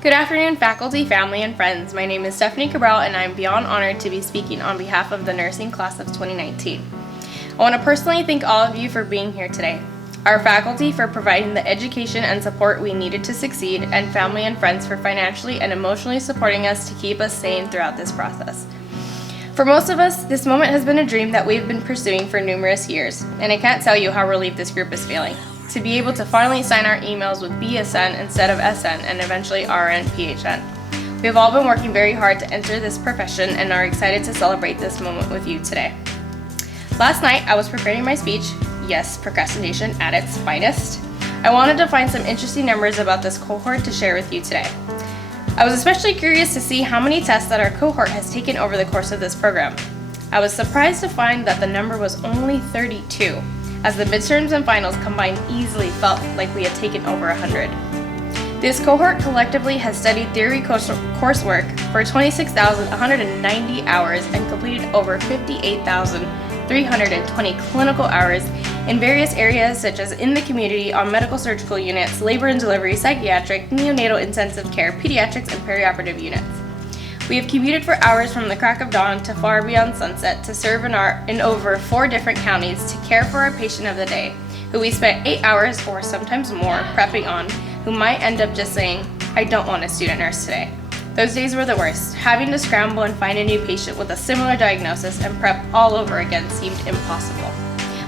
Good afternoon, faculty, family, and friends. My name is Stephanie Cabral, and I'm beyond honored to be speaking on behalf of the nursing class of 2019. I want to personally thank all of you for being here today, our faculty for providing the education and support we needed to succeed, and family and friends for financially and emotionally supporting us to keep us sane throughout this process. For most of us, this moment has been a dream that we've been pursuing for numerous years, and I can't tell you how relieved this group is feeling. To be able to finally sign our emails with BSN instead of SN and eventually RN, PHN. We have all been working very hard to enter this profession and are excited to celebrate this moment with you today. Last night, I was preparing my speech, yes, procrastination at its finest. I wanted to find some interesting numbers about this cohort to share with you today. I was especially curious to see how many tests that our cohort has taken over the course of this program. I was surprised to find that the number was only 32. As the midterms and finals combined easily felt like we had taken over 100. This cohort collectively has studied theory coursework for 26,190 hours and completed over 58,320 clinical hours in various areas such as in the community, on medical surgical units, labor and delivery, psychiatric, neonatal intensive care, pediatrics, and perioperative units. We have commuted for hours from the crack of dawn to far beyond sunset to serve in over 4 different counties to care for our patient of the day, who we spent 8 hours or sometimes more prepping on, who might end up just saying, "I don't want a student nurse today." Those days were the worst. Having to scramble and find a new patient with a similar diagnosis and prep all over again seemed impossible.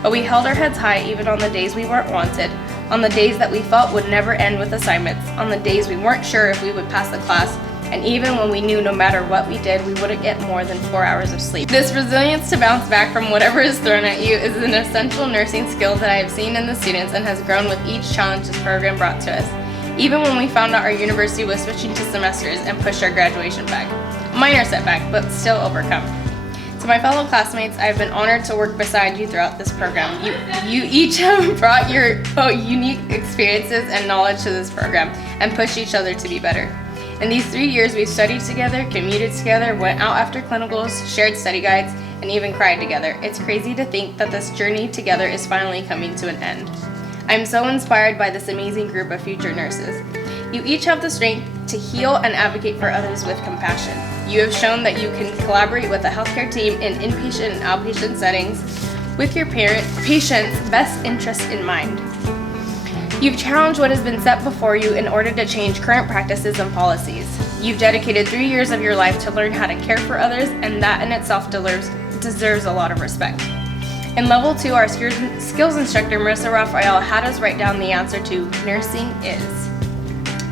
But we held our heads high even on the days we weren't wanted, on the days that we felt would never end with assignments, on the days we weren't sure if we would pass the class, and even when we knew no matter what we did, we wouldn't get more than 4 hours of sleep. This resilience to bounce back from whatever is thrown at you is an essential nursing skill that I have seen in the students and has grown with each challenge this program brought to us, even when we found out our university was switching to semesters and pushed our graduation back. A minor setback, but still overcome. To my fellow classmates, I've been honored to work beside you throughout this program. You each have brought your unique experiences and knowledge to this program and pushed each other to be better. In these 3 years, we've studied together, commuted together, went out after clinicals, shared study guides, and even cried together. It's crazy to think that this journey together is finally coming to an end. I'm so inspired by this amazing group of future nurses. You each have the strength to heal and advocate for others with compassion. You have shown that you can collaborate with a healthcare team in inpatient and outpatient settings with your patient's best interests in mind. You've challenged what has been set before you in order to change current practices and policies. You've dedicated 3 years of your life to learn how to care for others, and that in itself deserves a lot of respect. In Level 2, our skills instructor, Marissa Raphael, had us write down the answer to nursing is.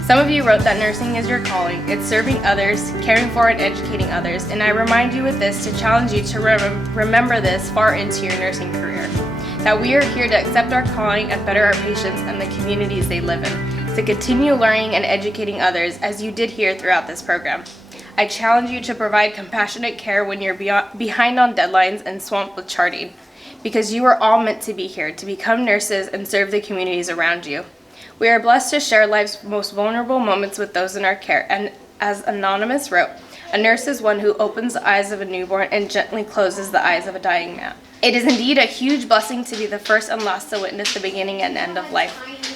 Some of you wrote that nursing is your calling. It's serving others, caring for and educating others, and I remind you with this to challenge you to remember this far into your nursing career. That we are here to accept our calling and better our patients and the communities they live in, to continue learning and educating others as you did here throughout this program. I challenge you to provide compassionate care when you're behind on deadlines and swamped with charting, because you are all meant to be here to become nurses and serve the communities around you. We are blessed to share life's most vulnerable moments with those in our care, and as Anonymous wrote, a nurse is one who opens the eyes of a newborn and gently closes the eyes of a dying man. It is indeed a huge blessing to be the first and last to witness the beginning and end of life.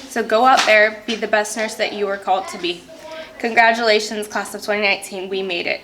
So go out there, be the best nurse that you were called to be. Congratulations, class of 2019, we made it.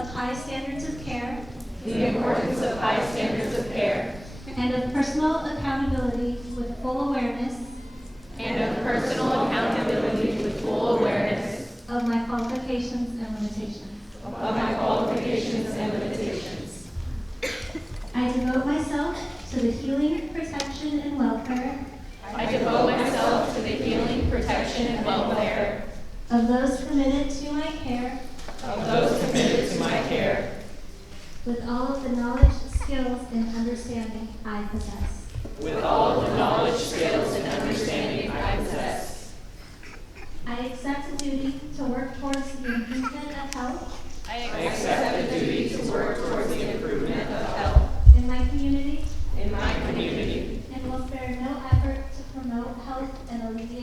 of high standards of care the importance of high standards of care and of personal accountability with full awareness and of personal accountability with full awareness of my qualifications and limitations. of my qualifications and limitations. I devote myself to the healing, protection, and welfare I devote myself to the healing, protection, and welfare of those committed to my care of those committed to my care with all of the knowledge, skills, and understanding I possess. with all the knowledge, skills, and understanding I possess. I accept the duty to work towards the improvement of health I accept the duty to work towards the improvement of health in my community in my community and will spare no effort to promote health and alleviate